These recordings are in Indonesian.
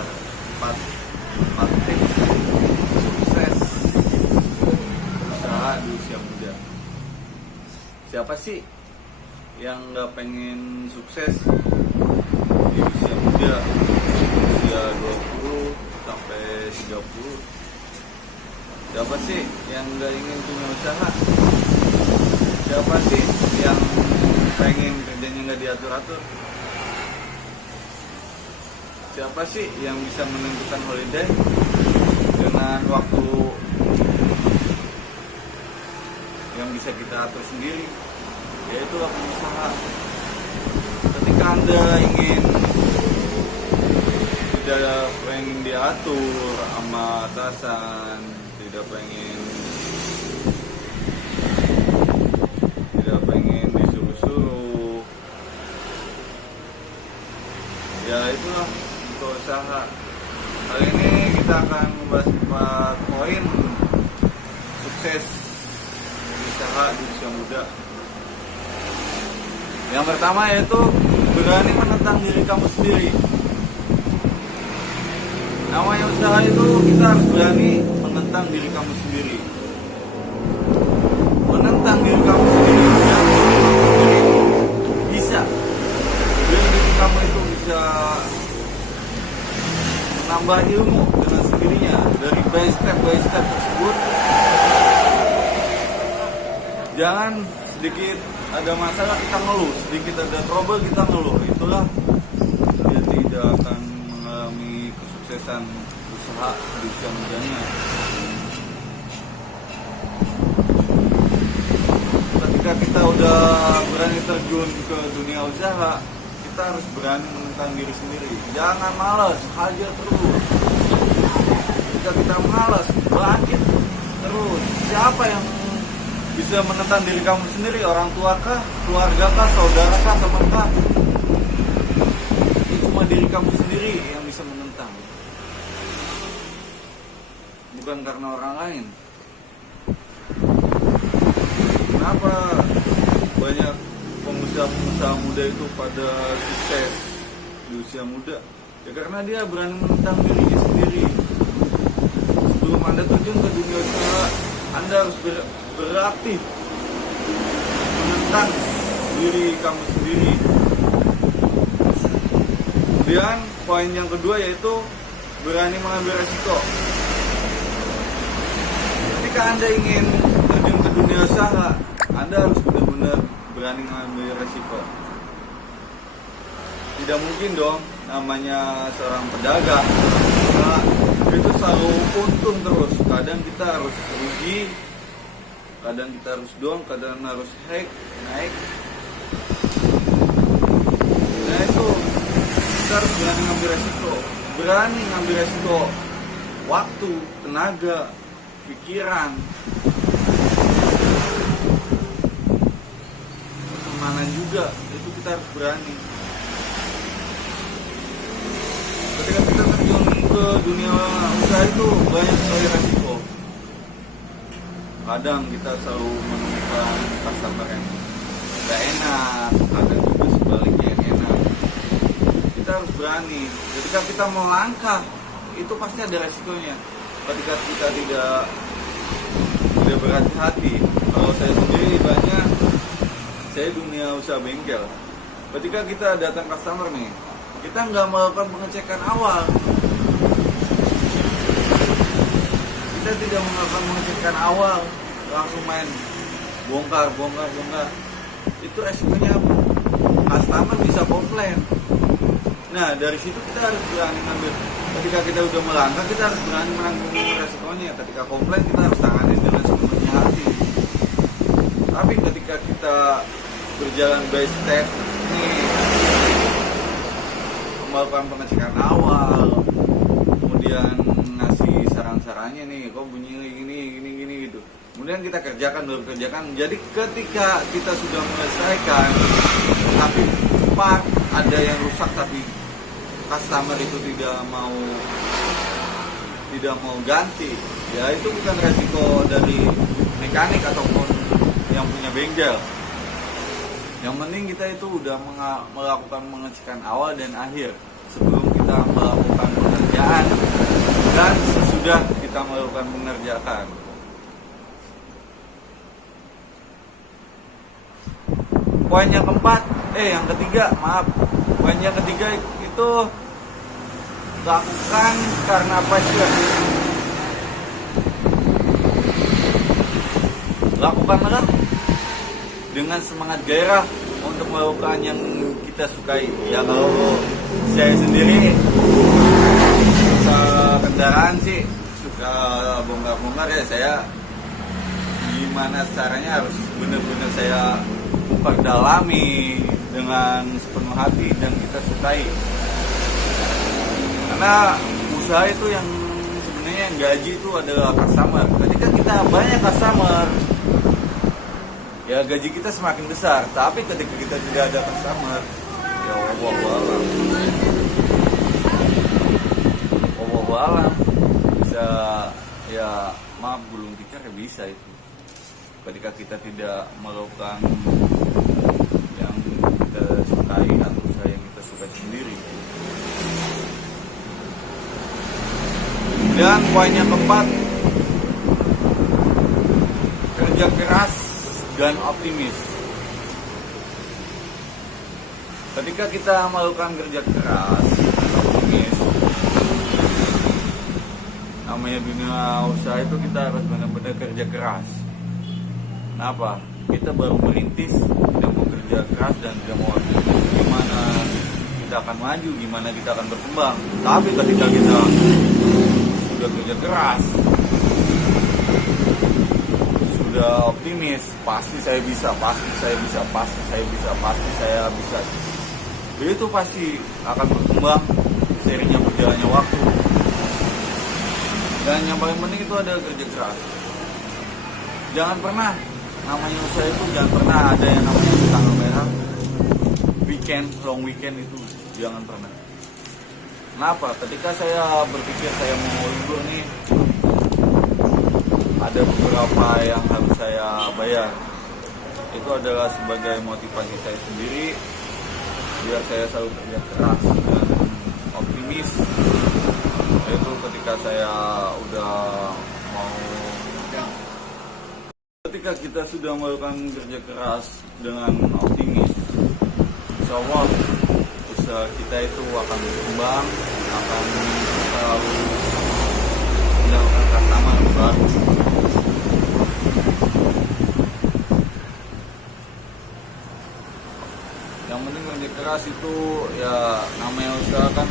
empat tips sukses usaha di usia muda. Siapa sih yang nggak pengen sukses di usia muda, usia 20 sampai 30? Siapa sih yang nggak ingin punya usaha? Siapa sih yang pengen kerjanya nggak diatur-atur? Siapa sih yang bisa menentukan holiday dengan waktu yang bisa kita atur sendiri, yaitu waktu usaha. Ketika Anda tidak pengen diatur sama atasan, tidak pengen disuruh-suruh, ya itulah untuk usaha. Kali ini kita akan membahas 4 poin sukses usaha di usia muda. Yang pertama yaitu berani menentang diri kamu sendiri. Namanya usaha itu kita harus berani menentang diri kamu sendiri. Menentang diri kamu sendiri bisa. Biar diri kamu itu bisa menambah ilmu dengan sendirinya dari by step tersebut. Jangan sedikit ada masalah kita ngeluh, sedikit ada trouble kita ngeluh. Itulah dia tidak akan mengalami kesuksesan usaha di usia mudanya. Ketika kita udah berani terjun ke dunia usaha, kita harus berani menentang diri sendiri. Jangan malas, hajar terus. Ketika kita malas, bangkit terus. Siapa yang bisa menentang diri kamu sendiri? Orang tua kah, keluarga kah, saudara kah, teman kah? Ini cuma diri kamu sendiri yang bisa menentang, bukan karena orang lain. Kenapa banyak pengusaha muda itu pada sukses di usia muda? Ya karena dia berani menentang dirinya sendiri. Sebelum Anda terjun ke dunia usaha, Anda harus beraktif menentang diri kamu sendiri. Kemudian poin yang kedua yaitu berani mengambil resiko. Ketika Anda ingin terjun ke dunia usaha, Anda harus benar-benar berani mengambil resiko. Tidak mungkin dong namanya seorang pedagang itu selalu untung terus. Kadang kita harus rugi, kadang kita harus down, kadang harus naik. Nah itu kita harus berani ngambil resiko. Berani ngambil resiko waktu, tenaga, pikiran, pertemanan juga. Itu kita harus berani. Ketika kita terjun ke dunia usaha itu banyak sekali resiko. Kadang kita selalu menemukan customer yang gak enak, kadang juga sebaliknya yang enak. Kita harus berani. Ketika kita melangkah, itu pasti ada resikonya. Ketika kita tidak berhati-hati. Kalau saya sendiri saya dunia usaha bengkel. Ketika kita datang customer nih, kita nggak melakukan pengecekan awal. Kita tidak melakukan pengecekan awal, langsung main bongkar. Itu resikonya apa? Customer bisa komplain. Nah dari situ kita harus berani ngambil. Ketika kita udah melangkah, kita harus berani menanggung resikonya. Ketika komplain, kita harus tangani dengan sepenuhnya hati. Tapi ketika kita berjalan by step nih, melakukan pengecekan awal, kemudian ngasih saran-sarannya nih, kok bunyi gini gitu. Kemudian kita kerjakan. Jadi ketika kita sudah menyelesaikan, tapi part ada yang rusak, tapi customer itu tidak mau ganti, ya itu bukan resiko dari mekanik ataupun yang punya bengkel. Yang penting kita itu udah melakukan pengecekan awal dan akhir sebelum kita melakukan pekerjaan dan sesudah kita melakukan pengerjaan. Yang ketiga, poin yang ketiga itu lakukan karena passion. Lakukanlah dengan semangat gairah untuk melakukan yang kita sukai. Ya kalau saya sendiri suka kendaraan sih, suka bongkar-bongkar ya, saya gimana caranya harus benar-benar saya perdalami dengan sepenuh hati dan kita sukai. Karena usaha itu yang sebenarnya yang gaji itu adalah customer. Ketika kita banyak customer, ya gaji kita semakin besar. Tapi ketika kita tidak ada customer, ya wallahualam bisa, ya maaf gulung tikar ya bisa itu. Ketika kita tidak melakukan yang kita sukai atau usaha yang kita sukai sendiri. Dan poin yang keempat, kerja keras dan optimis. Ketika kita melakukan kerja keras dan optimis, namanya dunia usaha itu kita harus benar-benar kerja keras. Kenapa? Kita baru merintis, tidak mau kerja keras dan tidak mau gimana kita akan maju, gimana kita akan berkembang. Tapi ketika kita sudah kerja keras, sudah optimis, pasti saya bisa, itu pasti akan berkembang serinya berjalannya waktu. Dan yang paling penting itu adalah kerja keras. Jangan pernah, namanya usaha itu jangan pernah ada yang namanya tanggal merah, long weekend itu jangan pernah. Kenapa? Ketika saya berpikir saya mau libur nih, ada beberapa yang harus saya bayar. Itu adalah sebagai motivasi saya sendiri, biar saya selalu kerja keras dan optimis. Itu ketika saya udah mau, ketika kita sudah melakukan kerja keras dengan optimis, insya Allah usaha kita itu akan berkembang, akan selalu mendapatkan customer baru. Yang penting kerja keras itu ya, namanya usaha kan,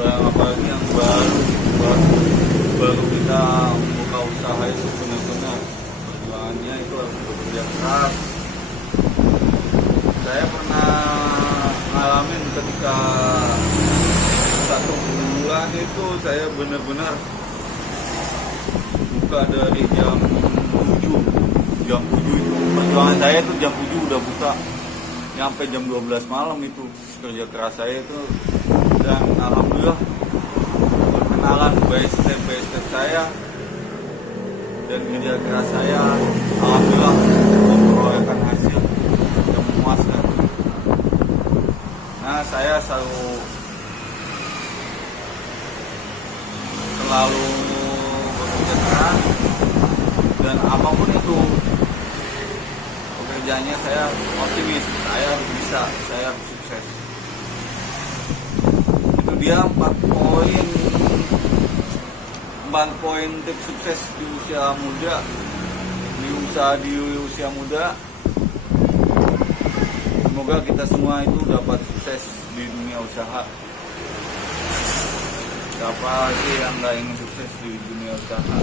apalagi yang baru kita membuka usaha itu benar-benar perjuangannya itu harus bekerja keras. Saya pernah ngalamin ketika 1 bulan itu saya benar-benar buka dari jam 7 itu perjuangan saya itu jam 7 udah buka nyampe jam 12 malam itu kerja keras saya itu. Dan alhamdulillah perkenalan by step saya dan kerja keras saya, alhamdulillah memperolehkan hasil yang memuaskan. Nah, saya selalu bekerja keras dan apapun itu pekerjaannya saya optimis, saya bisa, saya sukses. Itu dia 4 poin tips sukses di usia muda, di usia muda. Semoga kita semua itu dapat sukses di dunia usaha. Siapa sih yang gak ingin sukses di dunia usaha?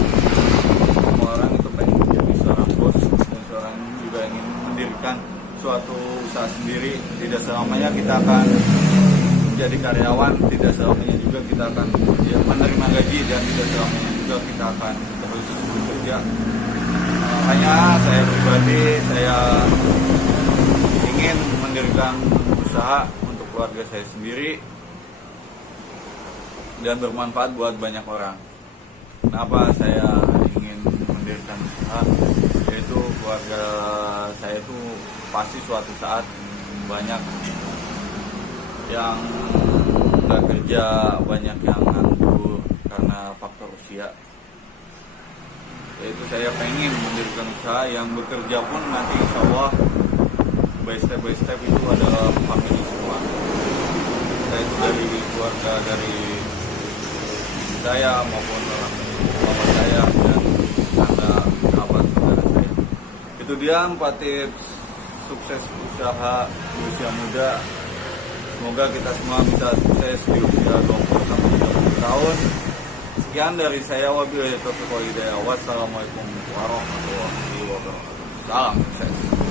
Semua orang itu pengen menjadi seorang bos, dan seorang juga ingin mendirikan suatu usaha sendiri. Tidak selamanya kita akan menjadi karyawan, tidak selamanya juga kita akan menerima gaji, dan tidak selamanya juga kita akan terus bekerja. Makanya saya pribadi, saya ingin mendirikan usaha untuk keluarga saya sendiri dan bermanfaat buat banyak orang. Kenapa saya ingin mendirikan usaha? Yaitu keluarga saya itu pasti suatu saat banyak yang nggak kerja, banyak yang nganggur karena faktor usia. Yaitu saya pengen mendirikan usaha yang bekerja pun nanti insya Allah by step itu adalah family semua. Saya itu dari keluarga, dari saya maupun orang bapak saya dan ada sahabat saudara saya. Itu dia 4 tips sukses usaha di usia muda. Semoga kita semua bisa sukses di usia 20-30 tahun. Sekian dari saya, wabillahi taufiq wal hidayah. Wassalamualaikum warahmatullahi wabarakatuh. Salam sukses.